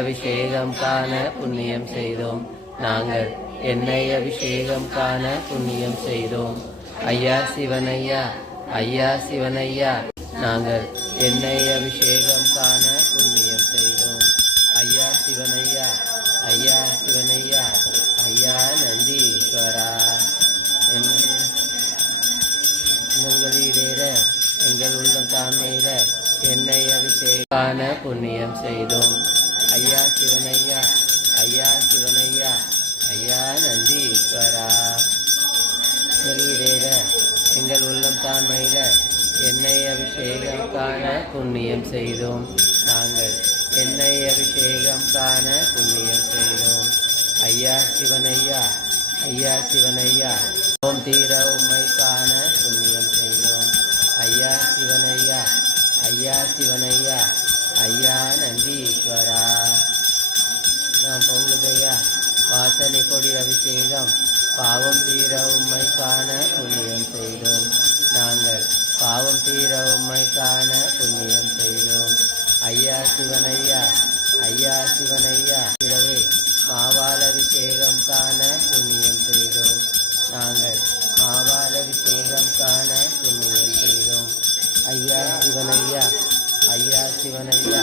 அபிஷேகம் காண புண்ணியம் செய்தோம். நாங்கள் எண்ணெய் அபிஷேகம் காண புண்ணியம் செய்தோம். ஐயா சிவனையா, ஐயா சிவனையா, நாங்கள் எண்ணெய் அபிஷேகம் காண புண்ணியம் செய்தோம். ஐயா சிவனையா, ஐயா சிவனையா, ஐயா நந்தீஸ்வரா. உங்களிடேற எங்கள் உள்ளம் தாண்மையில எண்ணெய் அபிஷேகம் காண புண்ணியம் செய்தோம். ஐயா சிவனையா, ஐயா சிவனையா, ஐயா நந்தீஸ்வரா. உங்களிடேற எங்கள் உள்ளம் தாண்மையில எண்ணெய் அபிஷேகம் காண புண்ணியம் செய்தோம். நாங்கள் எண்ணெய் அபிஷேகம் காண புண்ணியம் செய்தோம். ஐயா சிவனையா, ஐயா சிவனையா, ஓம் தீர உம்மை காண புண்ணியம் செய்தோம். ஐயா சிவனையா, ஐயா சிவனையா, ஐயா நந்தீஸ்வரா. நாம் பொங்குதையா வாசனை கொடி அபிஷேகம் பாவம் தீர உம்மை காண புண்ணியம் செய்தோம். நாங்கள் பாவம் தீர உம்மை காண புண்ணியம் செய்தோம். ஐயா சிவனையா, ஐயா சிவனையா, இரவே மாவால் அபிஷேகம் காண புண்ணியம் செய்தோம். நாங்கள் மாவால் அபிஷேகம் காண புண்ணியம் செய்தோம். ஐயா சிவனையா, ஐயா சிவனையா,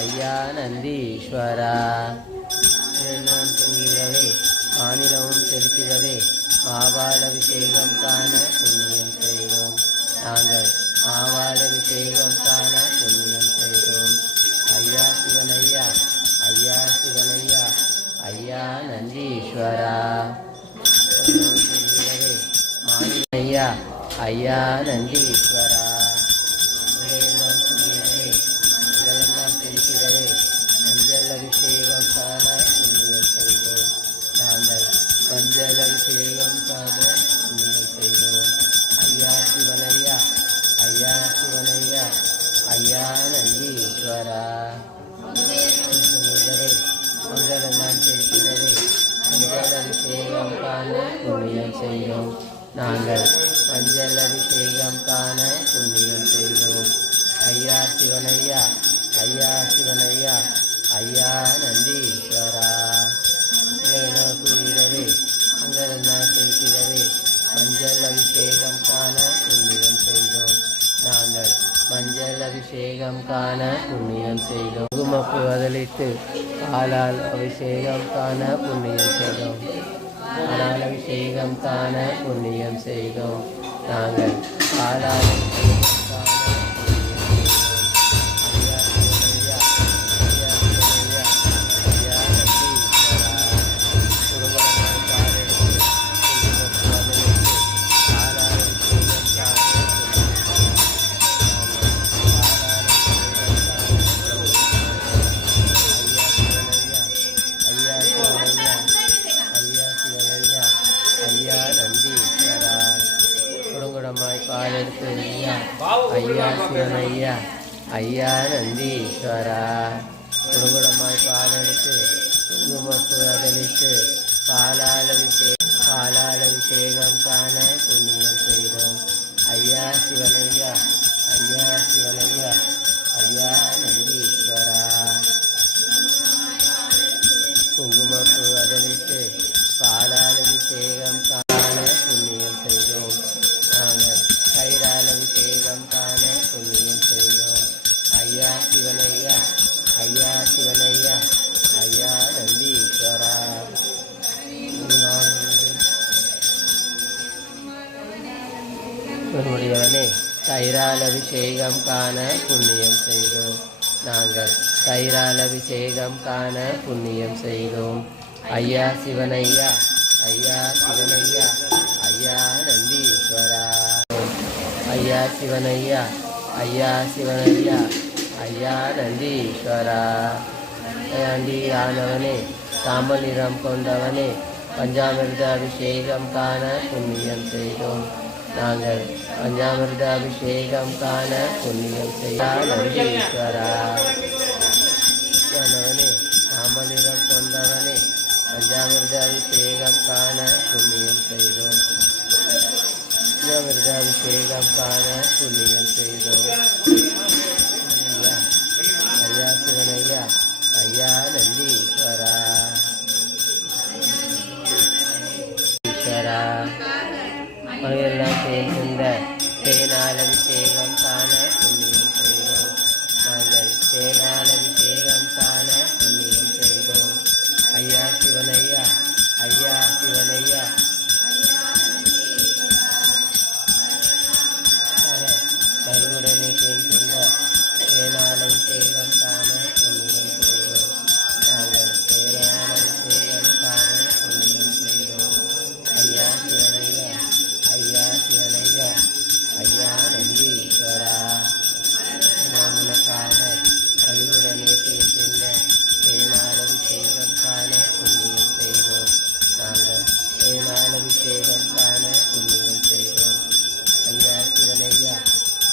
ஐயா நந்தீஸ்வரா. எல்லாம் பொங்கிடவே மாநிலமும் செலுத்திடவே மாவால் அபிஷேகம் காண புண்ணியம் செய்தோம். நாங்கள் மாவால் அபிஷேகம் காண புண்ணியம் செய்தோம். ஐயா சிவனையா, ஐயா சிவனையா, ஐயா நந்தீஸ்வரா. மாநிலையா, ஐயா நந்தீஸ்வரா. இதையெல்லாம் புரியவே இதெல்லாம் தெரிகிறவே மஞ்சள் அபிஷேகம் காண புண்ணியம் செய்தோம். நாங்கள் மஞ்சள் அபிஷேகம் காண புண்ணியம் செய்தோம். ஐயா சிவனையா, ஐயா சிவனையா, ஐயா நந்தீஸ்வரா. மங்களெல்லாம் தெரிகிறவே மஞ்சள் அபிஷேகம் காண புண்ணியம் செய்தோம். நாங்கள் மஞ்சள் அபிஷேகம் காண புண்ணியம் செய்தோம். ஐயா சிவனையா, ஐயா சிவனையா, ஐயா நந்தீஸ்வரா. கூறுகிறவே மங்களெல்லாம் தெரிகிறவே மஞ்சள் அபிஷேகம் காண புண்ணியம் செய்தோம். நாங்கள் மஞ்சள் அபிஷேகம் காண புண்ணியம் செய்தோம். குங்குமப்பு வதலிட்டு பாலால் அபிஷேகம் காண புண்ணியம் செய்தோம். பாலால் அபிஷேகம் காண புண்ணியம் செய்தோம். நாங்கள் பாலால் பாலெடுத்து ஐயா சிவனையா, ஐயா நந்தீஸ்வரா. குடுகுடமாய் பாலெடுத்து குங்குமப்பு அதலிட்டு பாலால் அபிஷேகம் காண புண்ணியம் செய்தோம். ஐயா சிவனையா, ஐயா சிவனையா, ஐயா நந்தீஸ்வரா. குங்குமப்பு அதலிட்டு பாலால் அபிஷேகம் காண புண்ணியம் செய்தோம். நாங்கள் கயிறால் அபிஷேகம் காண புண்ணியம் செய்தோம். ஐயா சிவனையா, ஐயா சிவனையா, ஐயா நந்தீஸ்வரா. உன்னுடையவனே கயிறால் அபிஷேகம் காண புண்ணியம் செய்தோம். நாங்கள் கயிறால் அபிஷேகம் காண புண்ணியம் செய்தோம். ஐயா சிவனையா, ஐயா சிவனையா, ஐயா நந்தீஸ்வரா. ஐயா சிவனையா, ஐயா சிவனையா, ஐயா நந்தீஸ்வரா. ஆண்டி ஆனவனே, சாம்பல் நிறம் கொண்டவனே, பஞ்சாமிர்த அபிஷேகம் காண புண்ணியம் செய்தோம். நாங்கள் பஞ்சாமிர்த அபிஷேகம் காண புண்ணியம் செய்த நந்தீஸ்வரா. ஆனவனே, சாம்பல் நிறம் கொண்டவனே, பஞ்சாமிர்த அபிஷேகம் காண புண்ணியம் செய்தோம். பஞ்சாமிர்த அபிஷேகம் காண புண்ணியம் செய்தோம். ஐயா ஐயா சிவனையா, ஐயா நந்தீஸ்வரா ஈஸ்வரா எல்லாம் சேர்ந்த தேனால் அபிஷேகம் காண புண்ணியம் செய்தோம். நாங்கள் தேனால் அபிஷேகம் காண புண்ணியம் செய்தோம். ஐயா சிவனையா ஐயா சிவனையா கருவுடனே சேர்ந்த தேனால் அபிஷேகம் காண புண்ணியம் செய்தோம். நாங்கள் தேனால் அபிஷேகம் காண புண்ணியம் செய்தோம். ஐயா சிவனையா ஐயா சிவனையா ஐயா நந்தீஸ்வரா உனக்காக கருவுடனே சேர்ந்த தேனால் அபிஷேகம் காண புண்ணியம் செய்தோம். நாங்கள் தேனால் அபிஷேகம் காண புண்ணியம் செய்தோம். ஐயா சிவனையா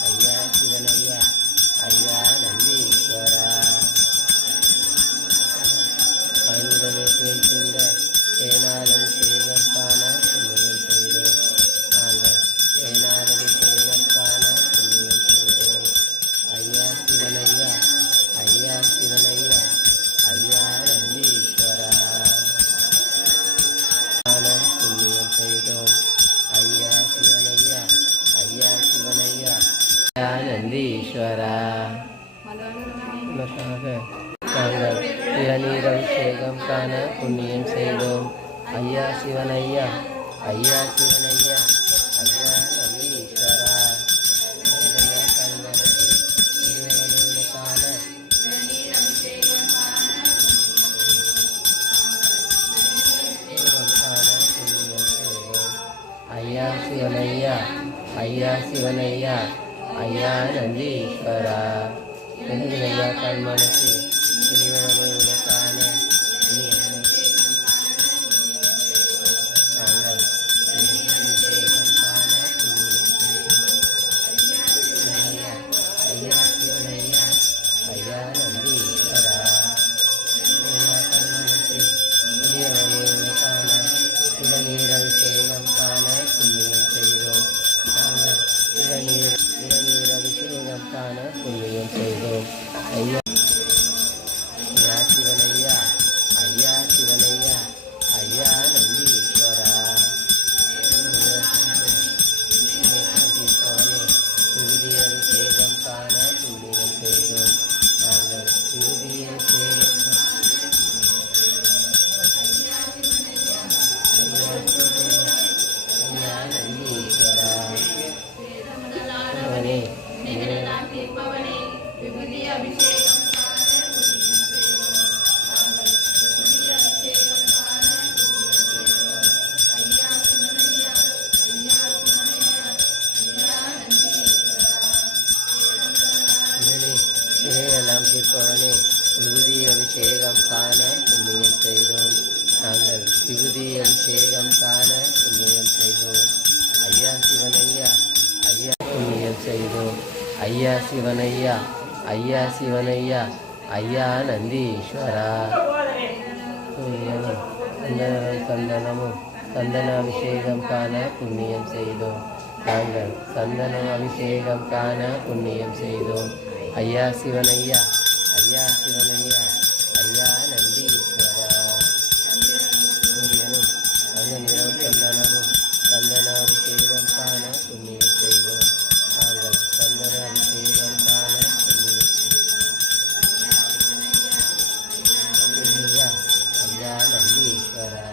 ஐயா சிவனையா ஐயா நந்தீஸ்வரா கருவுடனே சேர்ந்த தேனால் அபிஷேகம் காண புண்ணியம் செய்தோம். நாங்கள் தேனால் அபிஷேகம் காண புண்ணியம் செய்தோம். ஐயா சிவனையா ஐயா சிவனையா ஐயா நந்தீஸ்வரா காண புண்ணியம் செய்தோம். ஐயா சிவனையா ஐயா சிவனையா ஐயா நந்தீஸ்வரா உனக்காக நாங்கள் இளநீர் அபிஷேகம் காண புண்ணியம் செய்தோம். ஐயா சிவனையா ஐயா சிவனையா ஐயா நந்தீஸ்வரா காண ஐயா சிவனையா ஐயா சிவனையா ஐயா நந்தீஸ்வரா ஐயா கண்மனசு இறைவனை உனக்கான ஐயா சிவனையா ஐயா நந்தீஸ்வரா ஐயா கண்மனசு இறைவனை உனக்கான இளநீர் அபிஷேகம் காண புண்ணியம் செய்தோம். நாங்கள் இளநீர் அபிஷேகம் காண புண்ணியம் செய்தோம். ஐயா ஐயா சிவனையா ஐயா சிவனையா ஐயா நந்தீஸ்வரா விபூதி அபிஷேகம் காண புண்ணியம் செய்தோம். நாங்கள் விபூதி அபிஷேகம் ஐயா நந்தீஸ்வரா இதையெல்லாம் தீர்ப்பவனே விபூதி அபிஷேகம் காண புண்ணியம் செய்தோம். நாங்கள் விபூதி அபிஷேகம் காண புண்ணியம் செய்தோம். ஐயா சிவனையா ஐயா புண்ணியம் செய்தோம். ஐயா சிவனையா ஐயா சிவனையா ஐயா நந்தீஸ்வரா சந்தனமும் சந்தன அபிஷேகம் காண புண்ணியம் செய்தோம். நாங்கள் சந்தனம் அபிஷேகம் காண புண்ணியம் செய்தோம். ஐயா சிவனையா ஐயா சிவனையா ஐயா நந்தீஸ்வரா சூரியனும் அந்த நிறம் சந்தனமும் சந்தன அபிஷேகம் காண புண்ணியம் செய்தோம். நாங்கள் சந்தன அபிஷேகம் காண புண்ணியம் ஐயா ஐயா நந்தீஸ்வரா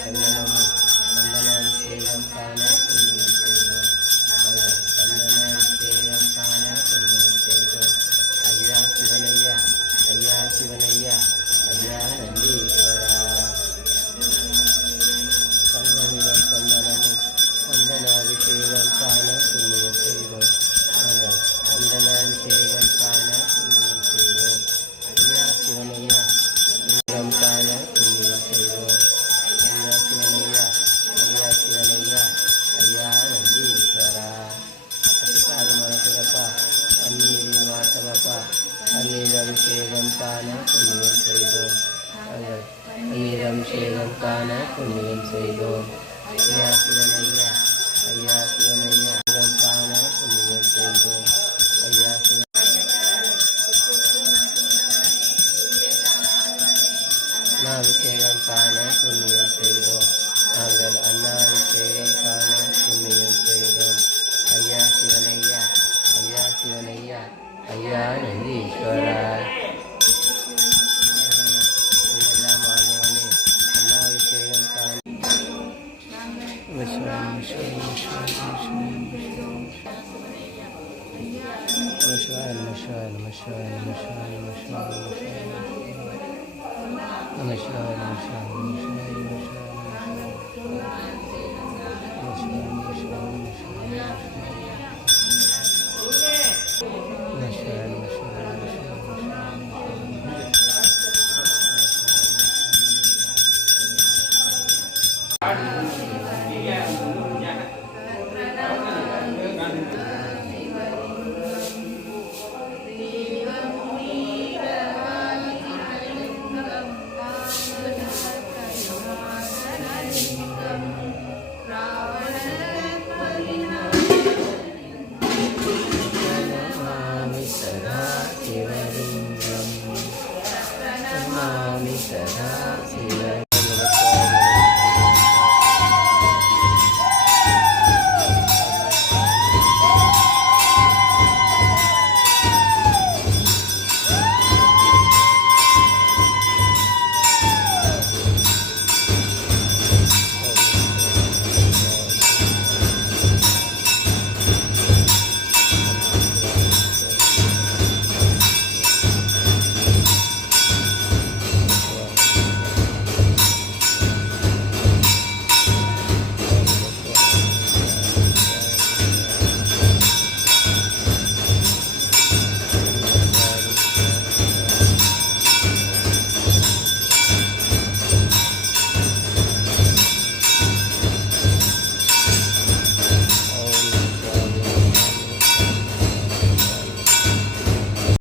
சந்தனமும் சந்தன அபிஷேகம் காண புண்ணியம் செய்தோம். சந்தன அபிஷேகம் காண புண்ணியம் செய்தோம். ஐயா சிவனையா ஐயா சிவனையா ஐயா நந்தீஸ்வரா சங்கமிடம் சந்தனமும் சந்தன அபிஷேகம் காண புண்ணியம் செய்தோம். நாங்கள் சந்தன அபிஷேகம் காண புண்ணியம் செய்தோம். ஐயா சிவனையா காண புண்ணியம் செய்தோம். ஐயா சிவனையா ஐயா சிவனையா ஐயா நந்தீஸ்வரா சாது மனசுகப்பா பன்னீரின் வாசமப்பா பன்னீர் அபிஷேகம் காண புண்ணியம் செய்தோம். நாங்கள் பன்னீர் அபிஷேகம் காண புண்ணியம் செய்தோம். ஐயா சிவனையா ஐயா சிவனையா காண புண்ணியம் செய்தோம். ஐயா சிவ காண புண்ணியம் செய்தோம். நாங்கள் அன்னாபிஷேகம் காண புண்ணியம் செய்தோம். ஐயா சிவனையா, ஐயா சிவனையா, ஐயா நந்தீஸ்வரா. எல்லாம் ஆனவனே அன்னாபிஷேகம் காண